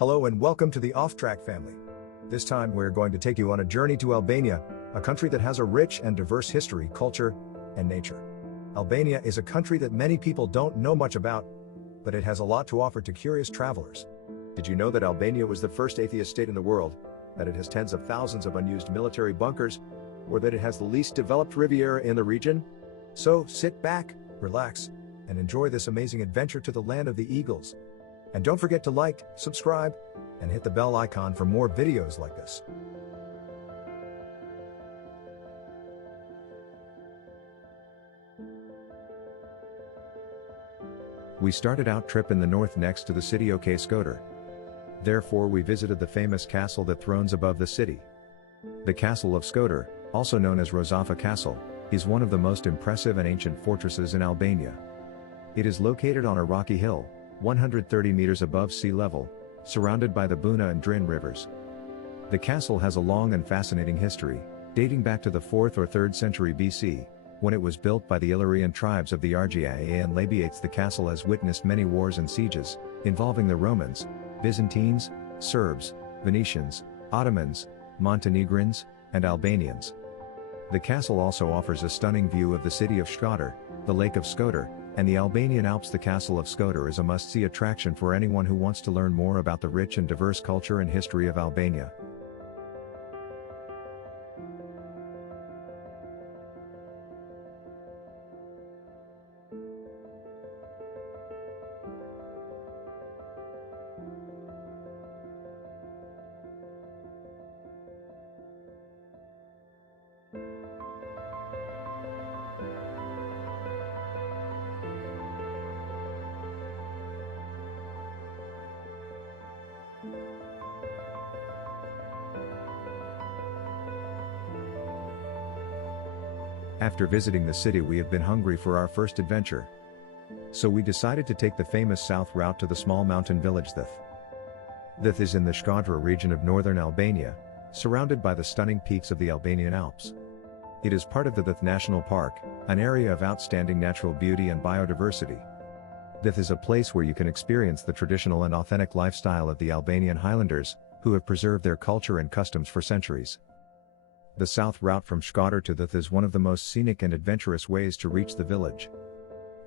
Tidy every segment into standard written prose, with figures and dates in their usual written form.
Hello and welcome to the Offtrack-Family. This time we're going to take you on a journey to Albania, a country that has a rich and diverse history, culture, and nature. Albania is a country that many people don't know much about, but it has a lot to offer to curious travelers. Did you know that Albania was the first atheist state in the world, that it has tens of thousands of unused military bunkers, or that it has the least developed Riviera in the region? So sit back, relax, and enjoy this amazing adventure to the land of the eagles. And don't forget to like, subscribe, and hit the bell icon for more videos like this. We started our trip in the north next to the city of Skoder. Therefore we visited the famous castle that thrones above the city. The Castle of Skoder, also known as Rozafa Castle, is one of the most impressive and ancient fortresses in Albania. It is located on a rocky hill, 130 meters above sea level, surrounded by the Buna and Drin rivers. The castle has a long and fascinating history, dating back to the 4th or 3rd century BC, when it was built by the Illyrian tribes of the Argeae and Labiates. The castle has witnessed many wars and sieges, involving the Romans, Byzantines, Serbs, Venetians, Ottomans, Montenegrins, and Albanians. The castle also offers a stunning view of the city of Skoder, the Lake of Skoder, and the Albanian Alps. The Castle of Skoder is a must-see attraction for anyone who wants to learn more about the rich and diverse culture and history of Albania. After visiting the city, we have been hungry for our first adventure. So we decided to take the famous south route to the small mountain village Theth. Theth is in the Shkodra region of northern Albania, surrounded by the stunning peaks of the Albanian Alps. It is part of the Theth National Park, an area of outstanding natural beauty and biodiversity. Theth is a place where you can experience the traditional and authentic lifestyle of the Albanian Highlanders, who have preserved their culture and customs for centuries. The south route from Skoder to Theth is one of the most scenic and adventurous ways to reach the village.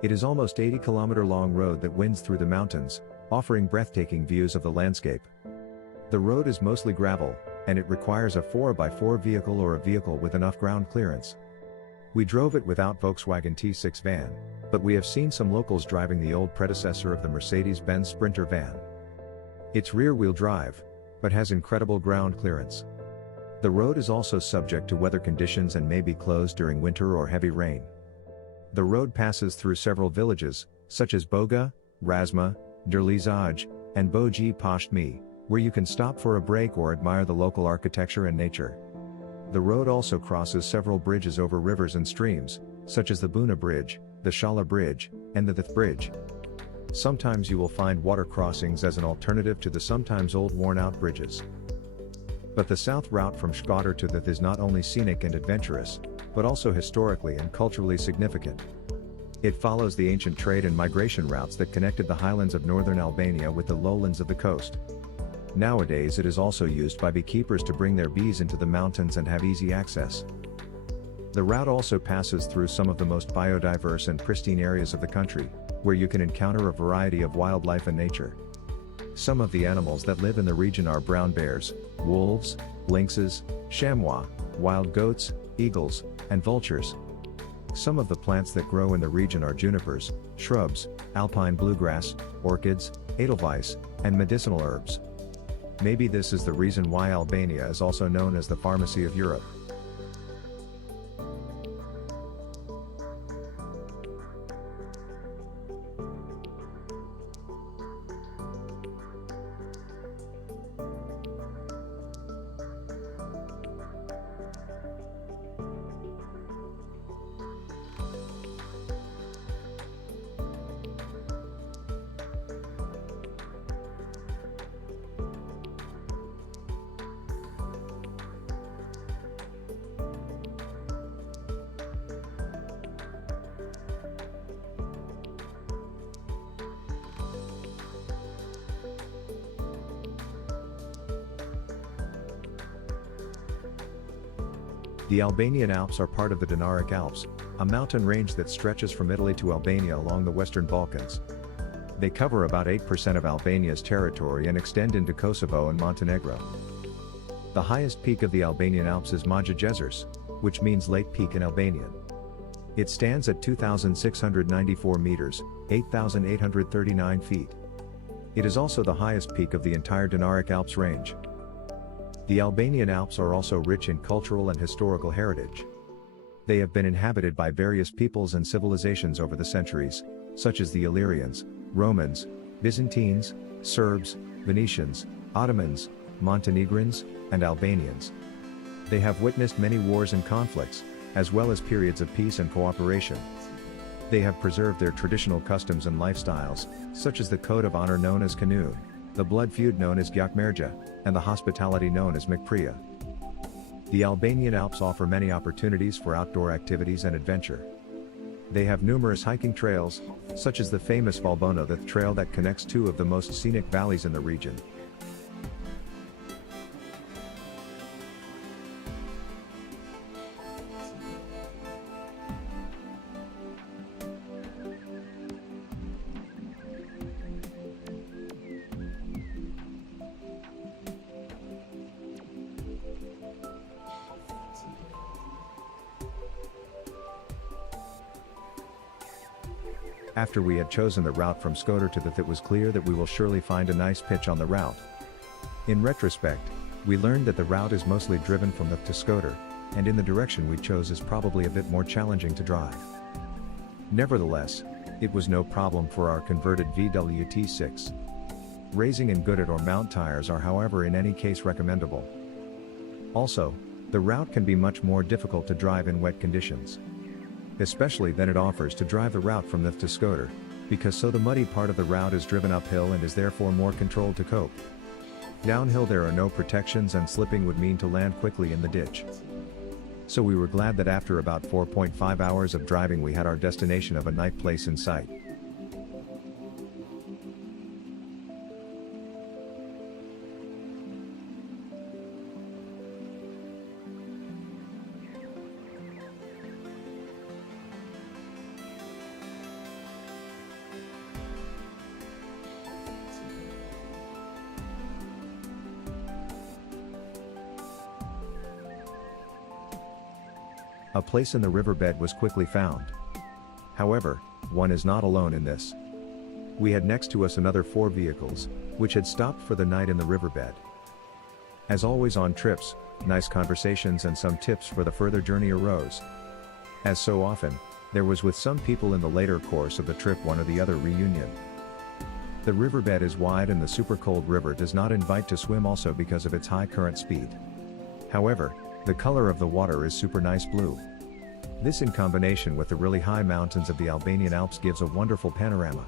It is almost 80-kilometer long road that winds through the mountains, offering breathtaking views of the landscape. The road is mostly gravel, and it requires a 4x4 vehicle or a vehicle with enough ground clearance. We drove it without Volkswagen T6 van, but we have seen some locals driving the old predecessor of the Mercedes-Benz Sprinter van. It's rear-wheel drive, but has incredible ground clearance. The road is also subject to weather conditions and may be closed during winter or heavy rain. The road passes through several villages, such as Boga, Razma, Derlizaj, and Boji Pashtmi, where you can stop for a break or admire the local architecture and nature. The road also crosses several bridges over rivers and streams, such as the Buna Bridge, the Shala Bridge, and the Theth Bridge. Sometimes you will find water crossings as an alternative to the sometimes old worn-out bridges. But the south route from Skoder to Theth is not only scenic and adventurous, but also historically and culturally significant. It follows the ancient trade and migration routes that connected the highlands of northern Albania with the lowlands of the coast. Nowadays it is also used by beekeepers to bring their bees into the mountains and have easy access. The route also passes through some of the most biodiverse and pristine areas of the country, where you can encounter a variety of wildlife and nature. Some of the animals that live in the region are brown bears, wolves, lynxes, chamois, wild goats, eagles, and vultures. Some of the plants that grow in the region are junipers, shrubs, alpine bluegrass, orchids, edelweiss, and medicinal herbs. Maybe this is the reason why Albania is also known as the pharmacy of Europe. The Albanian Alps are part of the Dinaric Alps, a mountain range that stretches from Italy to Albania along the Western Balkans. They cover about 8% of Albania's territory and extend into Kosovo and Montenegro. The highest peak of the Albanian Alps is Moja Jezers, which means Lake Peak in Albanian. It stands at 2,694 meters, 8,839 feet. It is also the highest peak of the entire Dinaric Alps range. The Albanian Alps are also rich in cultural and historical heritage. They have been inhabited by various peoples and civilizations over the centuries, such as the Illyrians, Romans, Byzantines, Serbs, Venetians, Ottomans, Montenegrins, and Albanians. They have witnessed many wars and conflicts, as well as periods of peace and cooperation. They have preserved their traditional customs and lifestyles, such as the code of honor known as Kanun, the blood feud known as Gjokmerja, and the hospitality known as Mikpria. The Albanian Alps offer many opportunities for outdoor activities and adventure. They have numerous hiking trails, such as the famous Valbona Theth trail that connects two of the most scenic valleys in the region. After we had chosen the route from Skoder to Theth, it was clear that we will surely find a nice pitch on the route. In retrospect, we learned that the route is mostly driven from Theth to Skoder, and in the direction we chose is probably a bit more challenging to drive. Nevertheless, it was no problem for our converted VW-T6. Racing and Goodit or mount tires are, however, in any case recommendable. Also, the route can be much more difficult to drive in wet conditions. Especially than it offers to drive the route from Theth to Skoder, because so the muddy part of the route is driven uphill and is therefore more controlled to cope. Downhill there are no protections and slipping would mean to land quickly in the ditch. So we were glad that after about 4.5 hours of driving we had our destination of a night place in sight. A place in the riverbed was quickly found. However, one is not alone in this. We had next to us another 4 vehicles, which had stopped for the night in the riverbed. As always on trips, nice conversations and some tips for the further journey arose. As so often, there was with some people in the later course of the trip one or the other reunion. The riverbed is wide and the super cold river does not invite to swim also because of its high current speed. However, the color of the water is super nice blue. This in combination with the really high mountains of the Albanian Alps gives a wonderful panorama.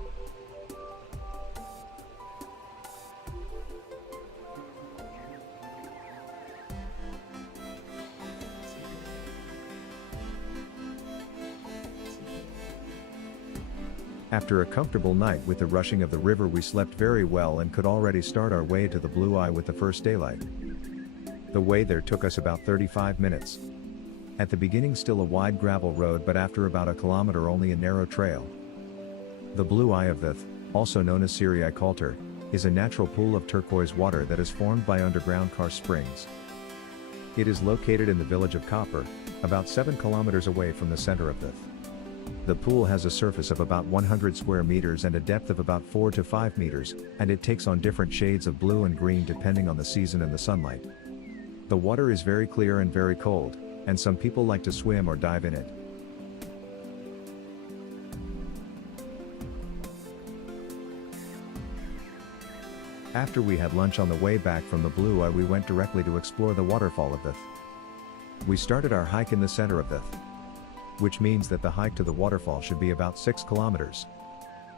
After a comfortable night with the rushing of the river we slept very well and could already start our way to the Blue Eye with the first daylight. The way there took us about 35 minutes. At the beginning still a wide gravel road, but after about a kilometer only a narrow trail. The Blue Eye of Theth, also known as Siri Kalter, is a natural pool of turquoise water that is formed by underground karst springs. It is located in the village of Koper, about 7 kilometers away from the center of Theth. The pool has a surface of about 100 square meters and a depth of about 4 to 5 meters, and it takes on different shades of blue and green depending on the season and the sunlight. The water is very clear and very cold, and some people like to swim or dive in it. After we had lunch on the way back from the Blue Eye, we went directly to explore the waterfall of Theth. We started our hike in the center of Theth, which means that the hike to the waterfall should be about 6 kilometers.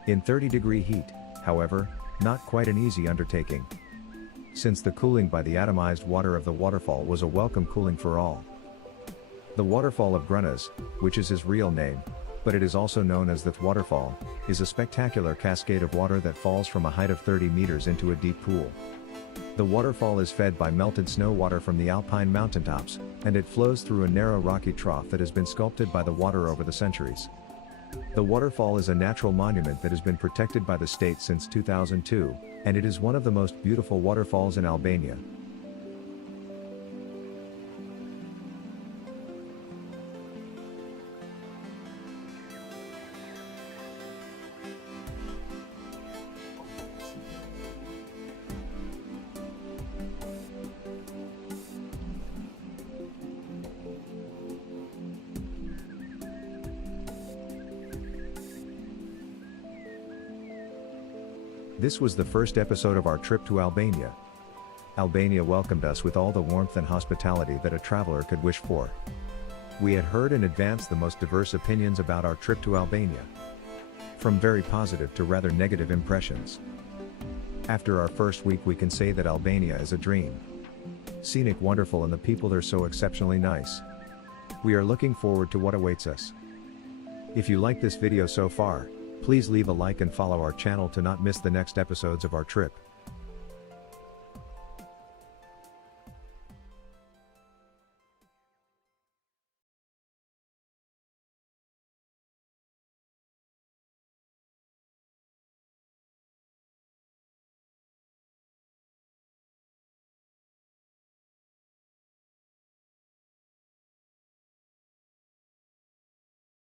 In 30-degree heat, however, not quite an easy undertaking, since the cooling by the atomized water of the waterfall was a welcome cooling for all. The waterfall of Grunas, which is his real name, but it is also known as Theth Waterfall, is a spectacular cascade of water that falls from a height of 30 meters into a deep pool. The waterfall is fed by melted snow water from the alpine mountaintops, and it flows through a narrow rocky trough that has been sculpted by the water over the centuries. The waterfall is a natural monument that has been protected by the state since 2002, and it is one of the most beautiful waterfalls in Albania. This was the first episode of our trip to Albania. Albania welcomed us with all the warmth and hospitality that a traveler could wish for. We had heard in advance the most diverse opinions about our trip to Albania. From very positive to rather negative impressions. After our first week we can say that Albania is a dream. Scenic, wonderful, and the people are so exceptionally nice. We are looking forward to what awaits us. If you like this video so far, please leave a like and follow our channel to not miss the next episodes of our trip.